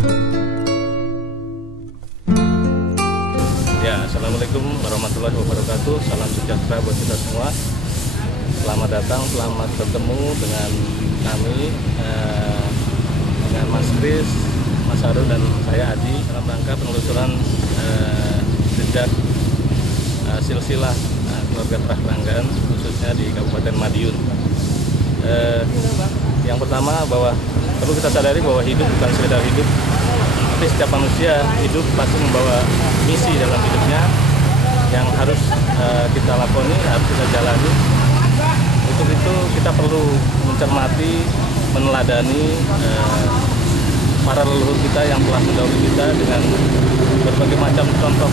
Ya, assalamualaikum warahmatullahi wabarakatuh. Salam sejahtera buat kita semua. Selamat datang, selamat bertemu dengan kami, dengan Mas Kris, Mas Harun, dan saya Adi dalam rangka penelusuran jejak silsilah keluarga Terah Keranggan, khususnya di Kabupaten Madiun. Yang pertama, bahwa perlu kita sadari bahwa hidup bukan sekedar hidup, tapi setiap manusia hidup pasti membawa misi dalam hidupnya yang harus kita lakoni, harus kita jalani. Untuk itu kita perlu mencermati, meneladani para leluhur kita yang telah mendahului kita dengan berbagai macam contoh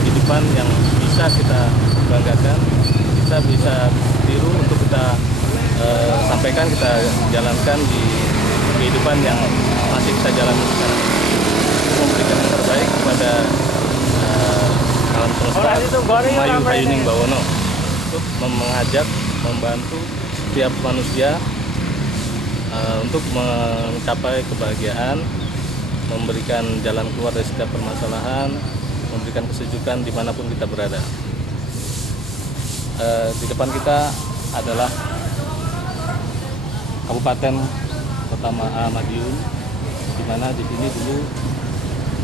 kehidupan yang bisa kita banggakan, kita bisa tiru untuk kita sampaikan, kita jalankan di kehidupan yang masih kita jalani sekarang. Memberikan yang terbaik kepada alam semesta, Mayu Hayuning Bawono, untuk mengajak, membantu setiap manusia untuk mencapai kebahagiaan, memberikan jalan keluar dari setiap permasalahan, memberikan kesejukan dimanapun kita berada. Di depan kita adalah Kabupaten Kota Madiun, di mana di sini dulu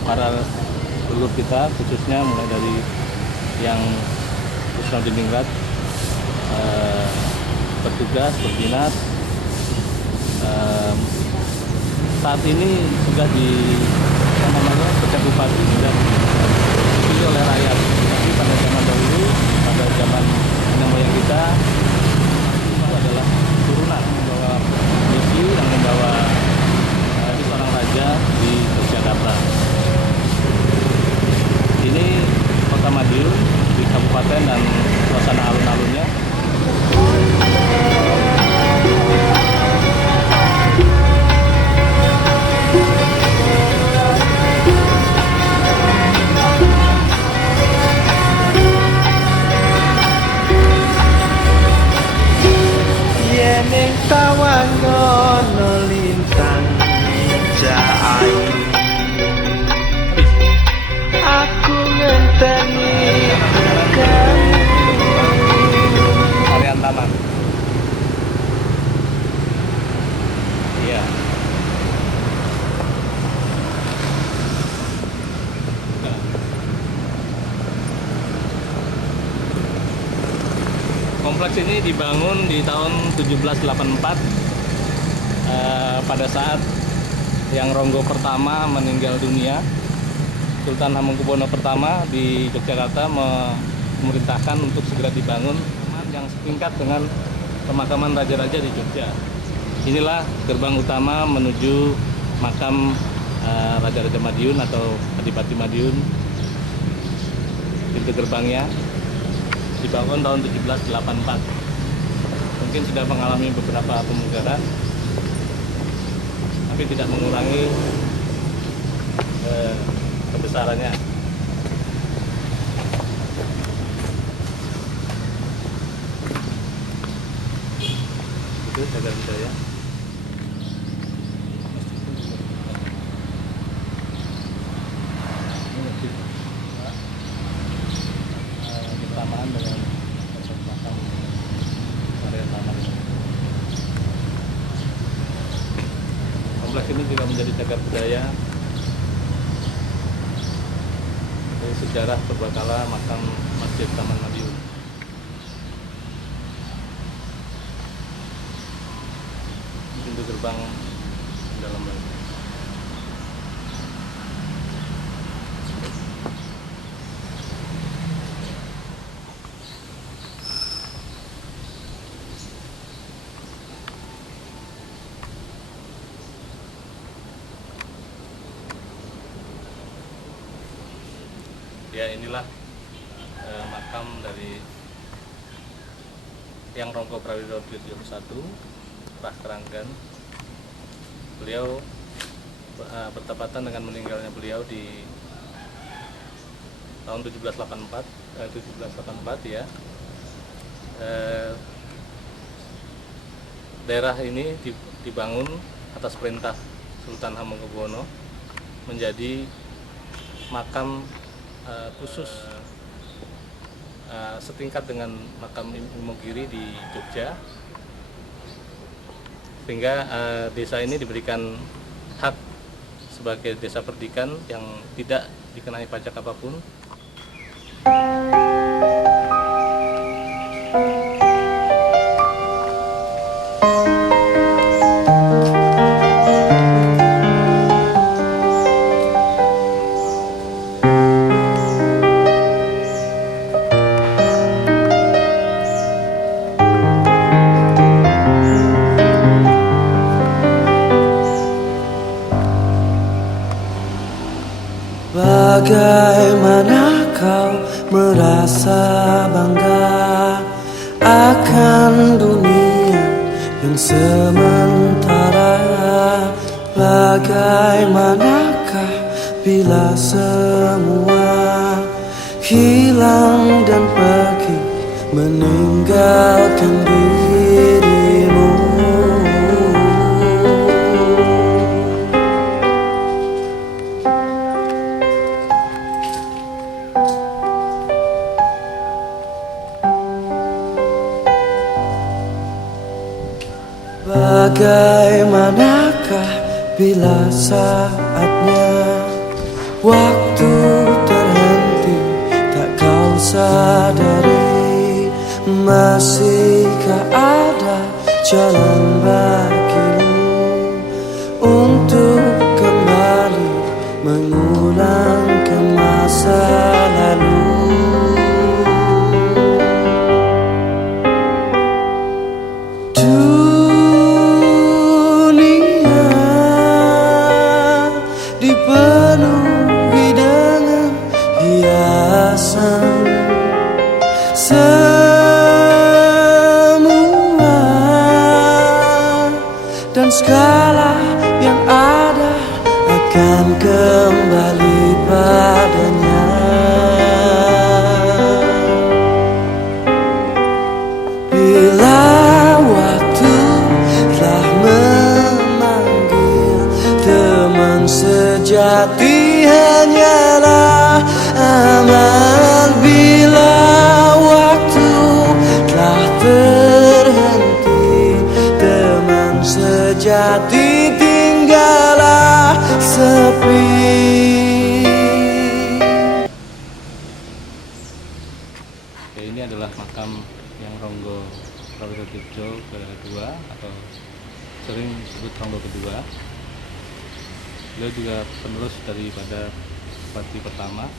para leluhur kita, khususnya mulai dari yang Kusnadiningrat, bertugas, berdinas. Saat ini sudah pejabat bupati sudah dipilih oleh rakyat. Tapi pada zaman dahulu, pada zaman nenek moyang kita, itu adalah turunan membawa misi yang membawa seorang raja di Yogyakarta. Ini Kota Madiun di kabupaten dan suasana alun-alunnya. Ning tawangono lintang jai, aku ngenteni kamu. Arean taman. Iya. Kompleks ini dibangun di tahun 1784 pada saat yang Ronggo pertama meninggal dunia. Sultan Hamengkubuwono pertama di Yogyakarta memerintahkan untuk segera dibangun yang setingkat dengan pemakaman raja-raja di Jogja. Inilah gerbang utama menuju makam Raja-Raja Madiun atau Adipati Madiun. Pintu gerbangnya dibangun tahun 1784. Mungkin sudah mengalami beberapa pemugaran, tapi tidak mengurangi kebesarannya. Itu cagar budaya. Bersamaan dengan makam area taman. Kompleks ini juga menjadi cagar budaya dari sejarah berbakala makam Masjid Taman Madiun. Pintu gerbang dalam lagi. Ya, inilah makam dari yang Ronggo Prawiro Dirjo I, Terah Keranggan. Beliau bertepatan dengan meninggalnya beliau di tahun 1784 ya. Daerah ini dibangun atas perintah Sultan Hamengkubuwono menjadi makam khusus setingkat dengan makam Imogiri di Jogja, sehingga desa ini diberikan hak sebagai desa perdikan yang tidak dikenai pajak apapun. Bagaimana kau merasa bangga akan dunia yang sementara? Bagaimanakah bila semua hilang dan pergi meninggalkan dirimu? Bagaimanakah bila saatnya waktu terhenti, tak kau sadari? Masihkah ada jalan bagimu untuk kembali mengulang ke masa lalu? Dipenuhi dengan hiasan, semua dan segala yang ada akan kembali padanya. Bila waktu telah memanggil, teman sejati hanyalah amal. Bila waktu telah terhenti, teman sejati tinggallah sepi. Oke, ini adalah makam yang Ronggo Prawirodirjo kedua atau sering disebut Ronggo kedua. Beliau juga penerus daripada Adipati pertama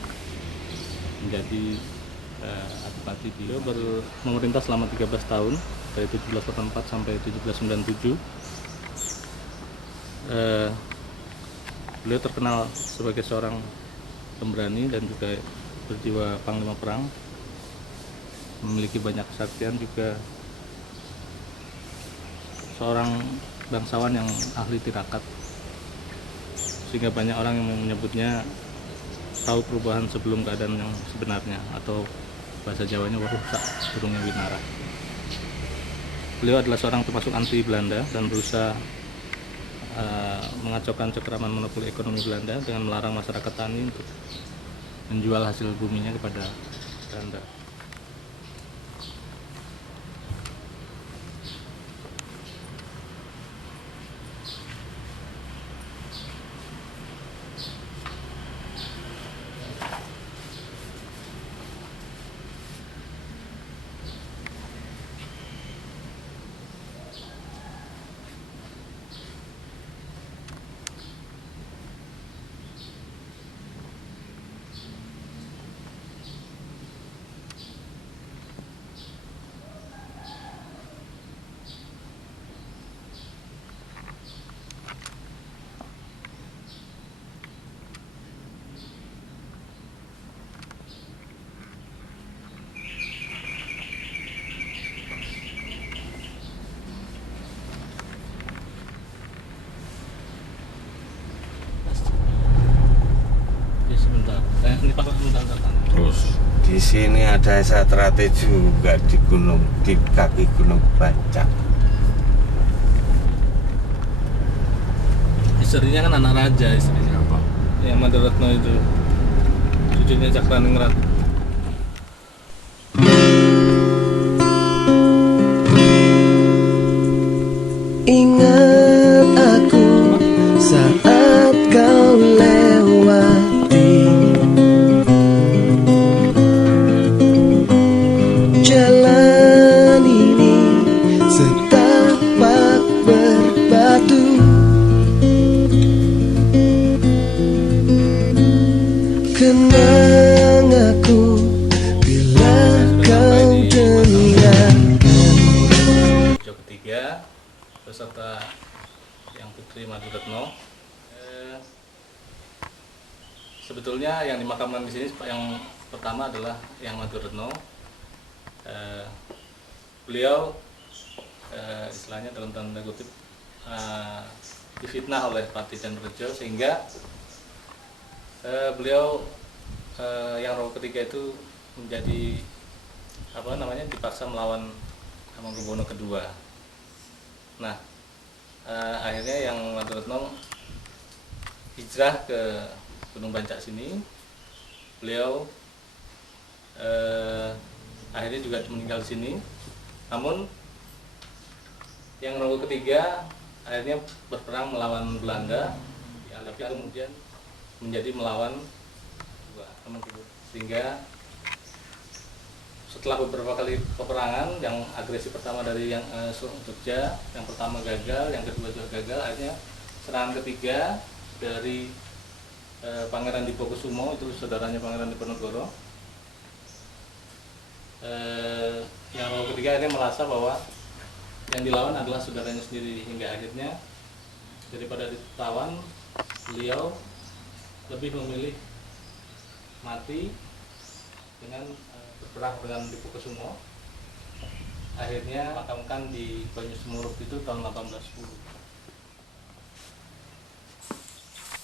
menjadi Adipati. Beliau baru memerintah selama 13 tahun dari 1784 sampai 1797. Beliau terkenal sebagai seorang pemberani dan juga berjiwa panglima perang, memiliki banyak kesaktian, juga seorang bangsawan yang ahli tirakat, sehingga banyak orang yang menyebutnya tahu perubahan sebelum keadaan yang sebenarnya, atau bahasa Jawanya warusak burungnya winara. Beliau adalah seorang termasuk anti Belanda dan berusaha mengacaukan cengkraman monopoli ekonomi Belanda dengan melarang masyarakat tani untuk menjual hasil buminya kepada Belanda. Terus di sini ada Satrate juga di kaki Gunung Bancak. Di istrinya kan anak raja, istrinya apa? Yang Madoratno itu, cucunya Cakraningrat. Ingat aku saat kau lewati jalan ini setapak berbatu. Kenang aku bila kau dengarkan. Jok ketiga beserta yang Putri Madoratno. Sebetulnya yang dimakamkan di sini yang pertama adalah yang Madoratno. Beliau istilahnya dalam tanda kutip difitnah oleh Pati Janrejo sehingga beliau yang Ronggo ketiga itu menjadi dipaksa melawan Hamengkubuwono II. Nah, akhirnya yang Madoratno hijrah ke Gunung Bancak sini. Beliau akhirnya juga meninggal di sini. Namun yang Ronggo ketiga akhirnya berperang melawan Belanda, tapi kemudian menjadi melawan Hamengkubuwono, sehingga setelah beberapa kali peperangan, yang agresi pertama dari yang Jogja, yang pertama gagal, yang kedua juga gagal, akhirnya serangan ketiga dari Pangeran Dipokusumo, itu saudaranya Pangeran Diponegoro. Yang Ronggo ketiga akhirnya merasa bahwa yang dilawan adalah saudaranya sendiri, hingga akhirnya daripada ditawan, beliau lebih memilih mati dengan berperang dengan Dipokusumo. Akhirnya makamkan di Banyu Semuruk itu tahun 1810.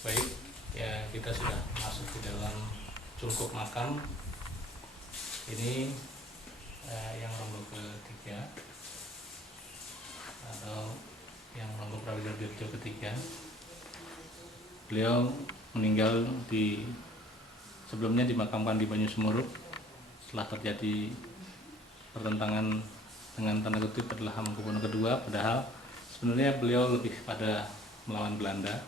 Baik, ya kita sudah masuk di dalam cungkup makam. Ini yang Ronggo ketiga atau yang Ronggo Prawiro Dirjo ketiga. Beliau meninggal sebelumnya dimakamkan di Banyu Semuruk setelah terjadi pertentangan dengan tanda kutip adalah Hamengkubuwono II, padahal sebenarnya beliau lebih pada melawan Belanda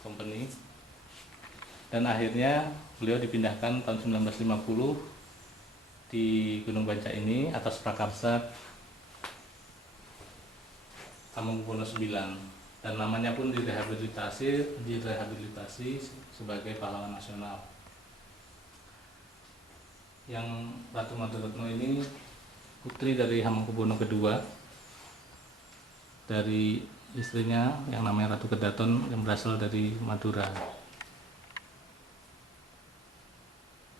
Company. Dan akhirnya beliau dipindahkan tahun 1950 di Gunung Bancak ini atas prakarsa Hamengkubuwono IX, dan namanya pun direhabilitasi sebagai pahlawan nasional. Yang Ratu Madoratno ini putri dari Hamengkubuwono II, dari istrinya yang namanya Ratu Kedaton yang berasal dari Madura.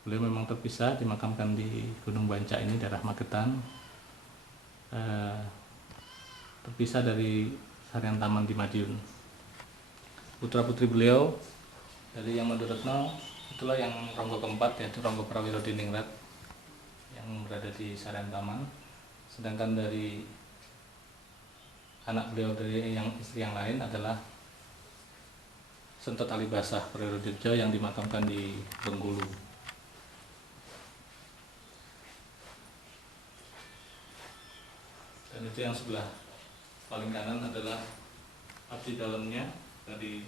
Beliau memang terpisah, dimakamkan di Gunung Bancak ini, daerah Magetan, terpisah dari Sarian Taman di Madiun. Putra putri beliau dari yang Madoratno itulah yang Ronggo keempat, yaitu Ronggo Prawiro Diningrat yang berada di Sarian Taman. Sedangkan dari anak beliau dari yang istri yang lain adalah Sentot Alibasah Prawiro Dirjo yang dimakamkan di Bengkulu. Dan itu yang sebelah paling kanan adalah abdi dalamnya dari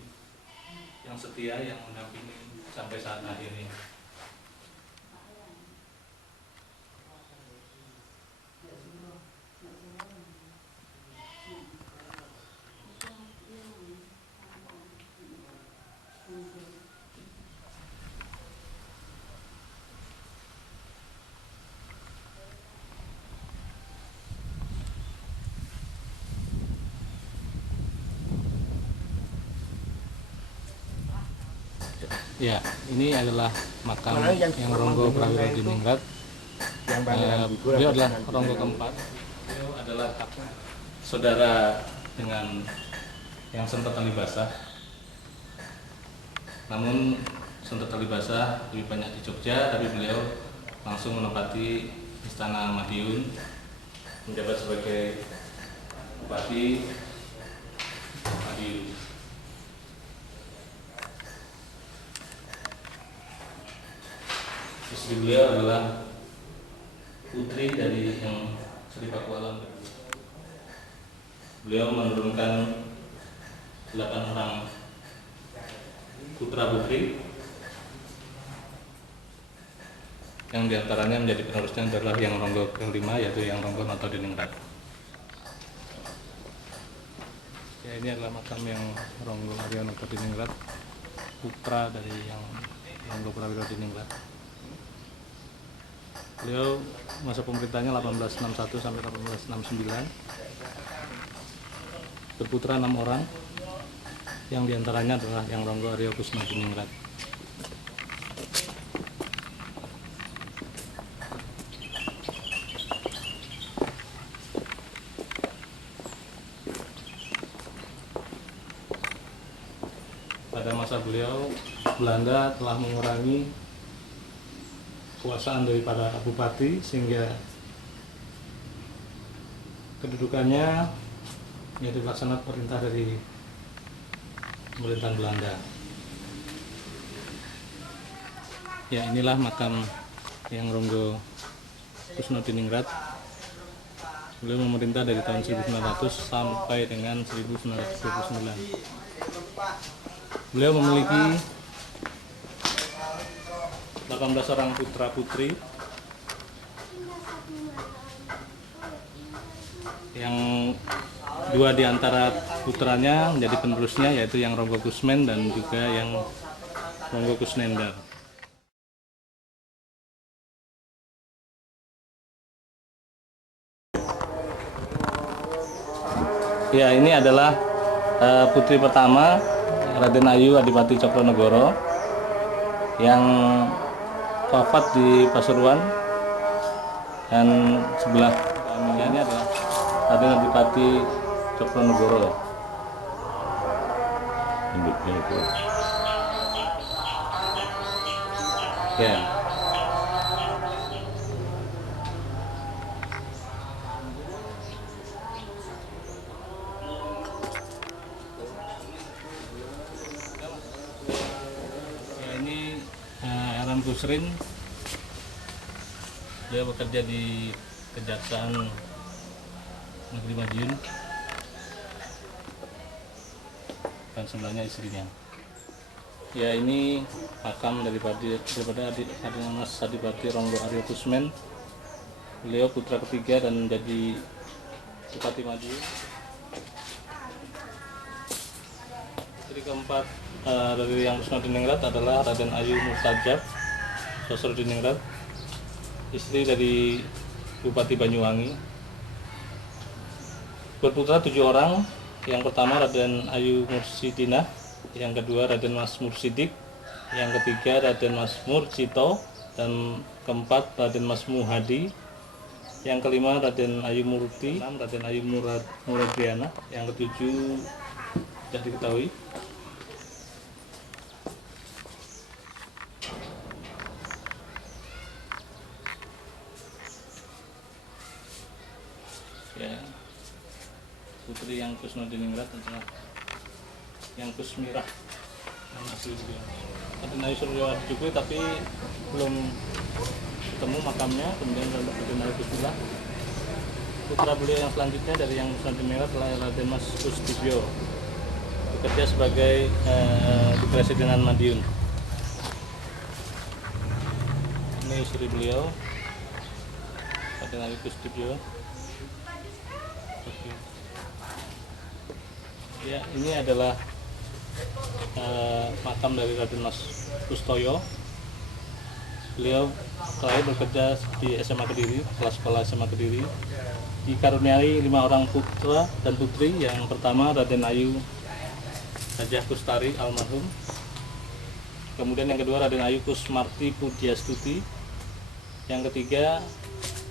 yang setia yang mendampingi sampai saat akhir ini. Ya, ini adalah makam yang Ronggo Prawiro Diningrat. Beliau adalah Ronggo keempat. Beliau adalah saudara dengan yang Sentot Alibasah. Namun Sentot Alibasah lebih banyak di Jogja, tapi beliau langsung menempati Istana Madiun, menjabat sebagai Bupati Madiun. Istri beliau adalah putri dari yang Sri Pakualam. Beliau menurunkan 8 orang putra putri, yang diantaranya menjadi penerusnya adalah yang Ronggo kelima, yaitu yang Ronggo Natodiningrat. Ya, ini adalah makam yang Ronggo Aryo Natodiningrat, putra dari yang Ronggo Prawiro-Diningrat. Beliau masa pemerintahnya 1861 sampai 1869. Berputra 6 orang, yang diantaranya adalah yang Ronggo Aryo Kusnodiningrat. Pada masa beliau, Belanda telah mengurangi kekuasaan dari para bupati sehingga kedudukannya menjadi pelaksana perintah dari pemerintahan Belanda. Ya, inilah makam yang Ronggo Kusnodiningrat. Beliau memerintah dari tahun 1900 sampai dengan 1929. Beliau memiliki 18 orang putra putri, yang 2 di antara putranya menjadi penerusnya, yaitu yang Ronggo Kusmen dan juga yang Ronggo Kusnendar. Ya, ini adalah putri pertama Raden Ayu Adipati Cokronegoro yang wafat di Pasuruan, dan sebelah ini adalah Raden Adipati Cokronegoro. Induknya itu. Ya. Gusrin, dia bekerja di Kejaksaan Negeri Madiun, dan sebelahnya istrinya. Ya, ini makam daripada Mas Adipati Ronggo Aryo Kusmen. Beliau putra ketiga dan menjadi Bupati Madiun. Putri keempat dari yang Kusnodiningrat adalah Raden Ayu Mustajab Sosrodiningrat, istri dari Bupati Banyuwangi. Berputra 7 orang. Yang pertama Raden Ayu Mursidinah, yang kedua Raden Mas Mursidik, yang ketiga Raden Mas Murcito, dan keempat Raden Mas Muhadi, yang kelima Raden Ayu Murti, Raden Ayu Muradriana, yang ketujuh tidak diketahui. Ya, putri yang Kusnodiningrat adalah yang Kusmirah, nama asli beliau. Raden Ayu Suryo Adijukwi, tapi belum ketemu makamnya. Kemudian Raden Ayu Kusmilah. Putra beliau yang selanjutnya dari yang Kusnodiningrat adalah Raden Mas Kustibyo, bekerja sebagai di Presidenan Madiun. Ini istri beliau, Raden Ayu Kustibyo. Ya, ini adalah makam dari Raden Mas Kustoyo. Beliau terakhir bekerja di SMA Kediri, kelas sekolah SMA Kediri. Dikaruniai 5 orang putra dan putri. Yang pertama Raden Ayu Hajah Kustari almarhum. Kemudian yang kedua Raden Ayu Kusmarti Pudiastuti. Yang ketiga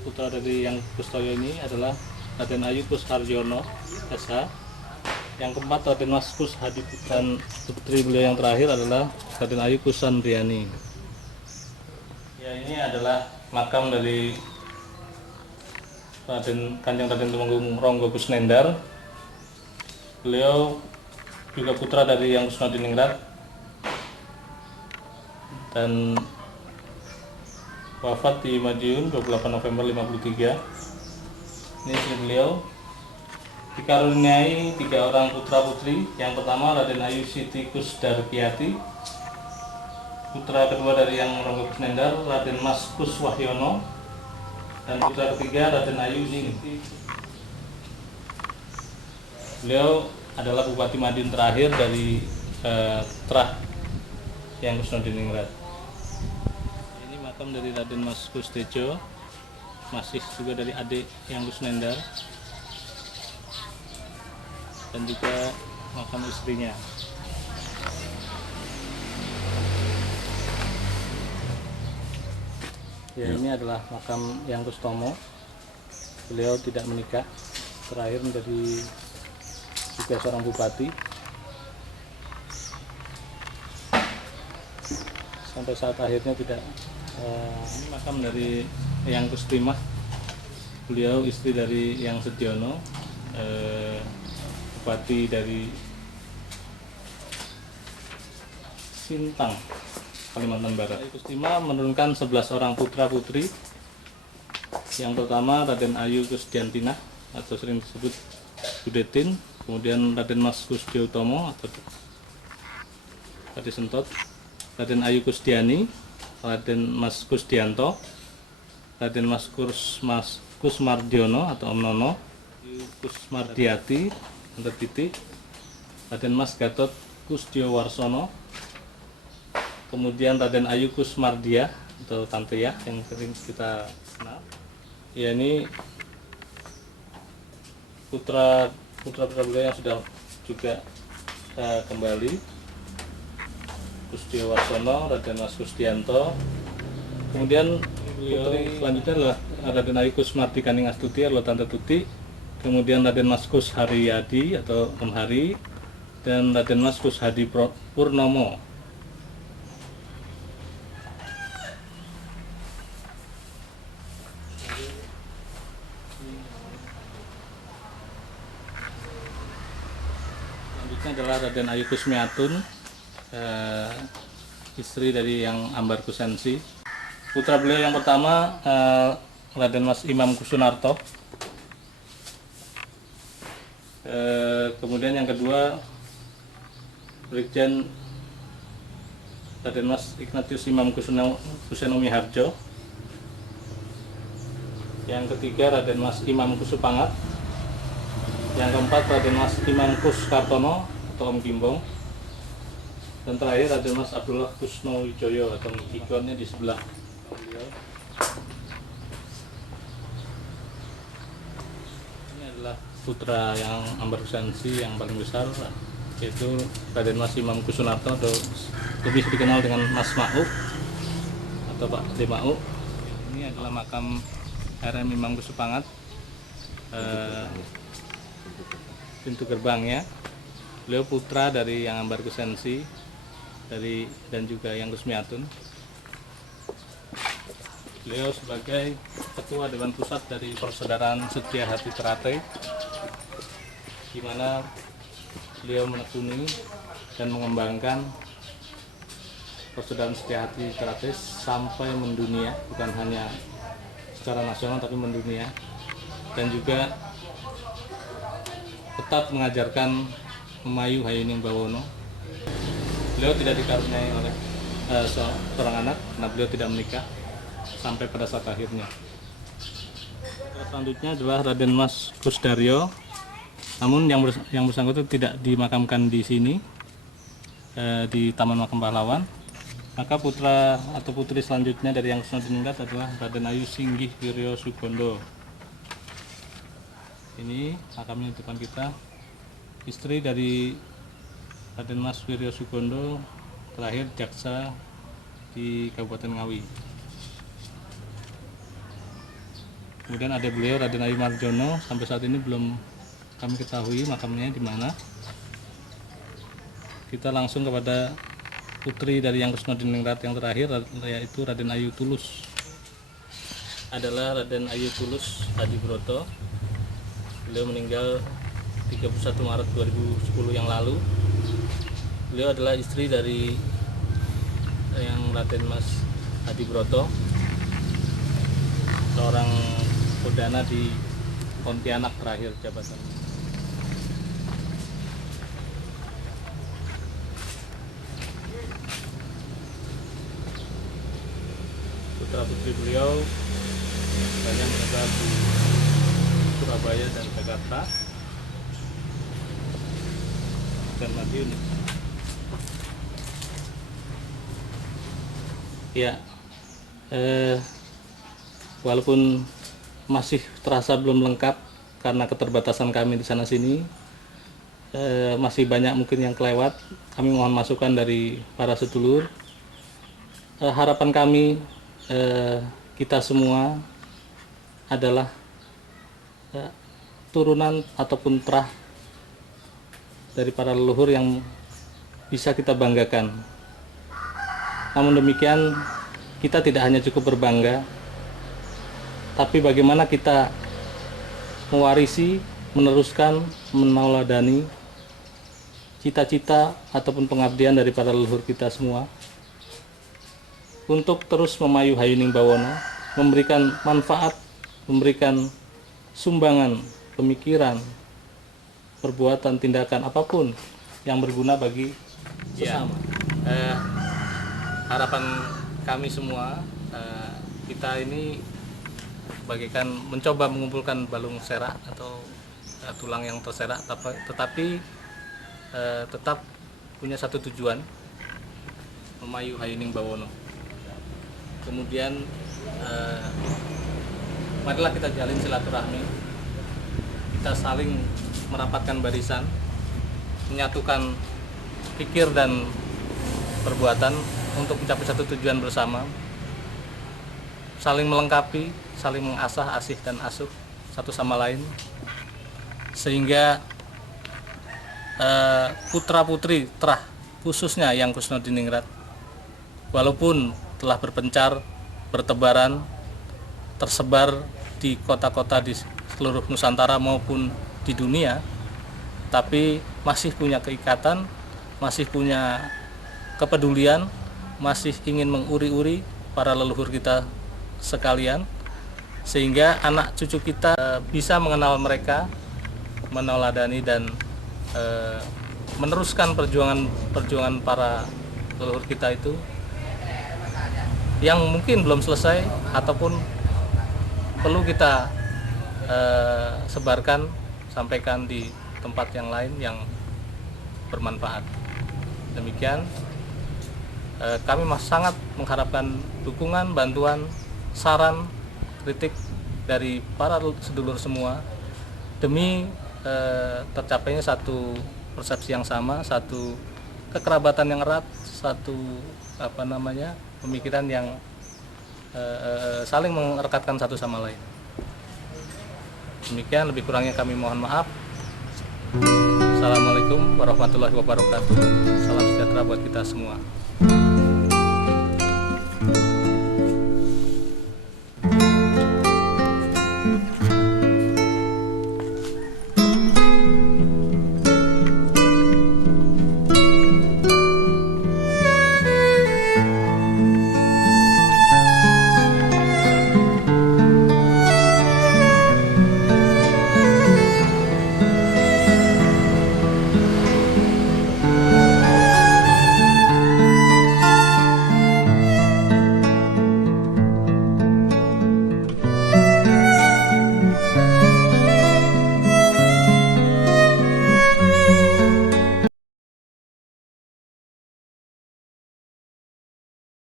putra dari yang Kustoyo ini adalah Raden Ayu Kusharyono SH. Yang keempat Raden Mas Kus Hadi, dan putri beliau yang terakhir adalah Raden Ayu Kusandriani. Ya, ini adalah makam dari Kanjeng Raden Tumenggung Ronggo Kusnendar. Beliau juga putra dari yang Kusnodiningrat, dan wafat di Madiun 28 November 53. Ini istri beliau. Dikaruniai 3 orang putra putri. Yang pertama Raden Ayu Siti Kusdarpiati. Putra kedua dari Yang Ronggo Kusnendar, Raden Mas Kuswahyono. Dan putra ketiga Raden Ayu Siti. Beliau adalah Bupati Madiun terakhir dari Trah Yang Kusnodiningrat. Ini makam dari Raden Mas Kustejo, masih juga dari adik Yang Kusnendar, dan juga makam istrinya. Ya, ini adalah makam Yang Kustomo. Beliau tidak menikah, terakhir menjadi juga seorang bupati sampai saat akhirnya tidak. Ini makam dari Yang Kustimah. Beliau istri dari Yang Sediono, bupati dari Sintang, Kalimantan Barat. Kustimah menurunkan 11 orang putra putri. Yang pertama Raden Ayu Kusdiantinah atau sering disebut Budetin, kemudian Raden Mas Kusdiotomo atau Tadi Sentot, Raden Ayu Kusdiani, Raden Mas Kusdianto, Raden Mas Kusmardiono atau Om Nono, Kusmardiati untuk titik, Raden Mas Gatot Kusdiowarsono, kemudian Raden Ayu Kusmardia atau Tante Yah yang sering kita kenal. Ya, ini putra beliau yang sudah juga kembali, Kusdiowarsono, Raden Mas Kusdianto. Kemudian putri selanjutnya adalah Raden Ayu Kusmardi Kaning Astuti adalah Tante Tuti. Kemudian Raden Mas Kus Haryadi atau Om Hari, dan Raden Mas Kus Hadi Purnomo. Selanjutnya adalah Raden Ayu Kusmiatun, istri dari Yang Ambar Kusensi. Putra beliau yang pertama Raden Mas Imam Kusunarto. Kemudian yang kedua Brigjen Raden Mas Ignatius Imam Kusenomi Harjo. Yang ketiga Raden Mas Imam Kusupangat. Yang keempat Raden Mas Imam Kus Kartono atau Om Gimbong. Dan terakhir Raden Mas Abdullah Kusno Wijoyo atau ikonnya di sebelah beliau. Ini adalah putra Yang Ambar Kusensi yang paling besar, yaitu Raden Mas Imam Kusunarto atau lebih dikenal dengan Mas Ma'u atau Pak D. Ma'u. Ini adalah makam RM Imam Kusupangat, pintu gerbangnya. Beliau putra dari Yang Ambar Kusensi dan juga Yang Kusmiatun. Beliau sebagai Ketua Dewan Pusat dari Persaudaraan Setia Hati Teratai, di mana beliau menekuni dan mengembangkan Persaudaraan Setia Hati Teratai sampai mendunia, bukan hanya secara nasional tapi mendunia, dan juga tetap mengajarkan Memayu Hayuning Bawono. Beliau tidak dikaruniai oleh seorang anak karena beliau tidak menikah sampai pada saat akhirnya. Selanjutnya adalah Raden Mas Kusdaryo. Namun yang bersangkutan tidak dimakamkan di sini, di Taman Makam Pahlawan. Maka putra atau putri selanjutnya dari Yang Kusnodiningrat adalah Raden Ayu Singgih Wiryo Sugondo. Ini makamnya di depan kita. Istri dari Raden Mas Wiryo Sugondo, terakhir jaksa di Kabupaten Ngawi. Kemudian ada beliau Raden Ayu Marjono, sampai saat ini belum kami ketahui makamnya di mana. Kita langsung kepada putri dari Yang Kusnodiningrat yang terakhir, yaitu Raden Ayu Tulus. Adalah Raden Ayu Tulus Hadibroto. Beliau meninggal 31 Maret 2010 yang lalu. Beliau adalah istri dari yang Raden Mas Hadibroto. seorang Kodana di Pontianak terakhir jabatan. Putra putri beliau banyak menetap di Surabaya dan Jakarta dan Madiun. Ya, walaupun masih terasa belum lengkap karena keterbatasan kami di sana sini, masih banyak mungkin yang kelewat. Kami mohon masukan dari para sedulur. Harapan kami kita semua adalah turunan ataupun terah dari para leluhur yang bisa kita banggakan. Namun demikian, kita tidak hanya cukup berbangga, tapi bagaimana kita mewarisi, meneruskan, menauladani cita-cita ataupun pengabdian dari para leluhur kita semua untuk terus memayu Hayuning Bawono, memberikan manfaat, memberikan sumbangan, pemikiran, perbuatan, tindakan apapun yang berguna bagi sesama. Harapan kami semua, kita ini bagaikan mencoba mengumpulkan balung serak atau tulang yang terserak, tetapi tetap punya satu tujuan, memayu Hayuning Bawono. Kemudian marilah kita jalin silaturahmi, kita saling merapatkan barisan, menyatukan pikir dan perbuatan untuk mencapai satu tujuan bersama, saling melengkapi, saling mengasah, asih dan asuh satu sama lain, sehingga putra-putri terah, khususnya yang Kusnodiningrat, walaupun telah berpencar, bertebaran, tersebar di kota-kota di seluruh Nusantara maupun di dunia, tapi masih punya keikatan, masih punya kepedulian, masih ingin menguri-uri para leluhur kita sekalian, sehingga anak cucu kita bisa mengenal mereka, menauladani dan meneruskan perjuangan para leluhur kita itu yang mungkin belum selesai ataupun perlu kita sebarkan, sampaikan di tempat yang lain yang bermanfaat. Demikian, kami sangat mengharapkan dukungan, bantuan, saran, kritik dari para sedulur semua demi tercapainya satu persepsi yang sama, satu kekerabatan yang erat, satu pemikiran yang saling merekatkan satu sama lain. Demikian, lebih kurangnya kami mohon maaf. Assalamualaikum warahmatullahi wabarakatuh. Salam sejahtera buat kita semua.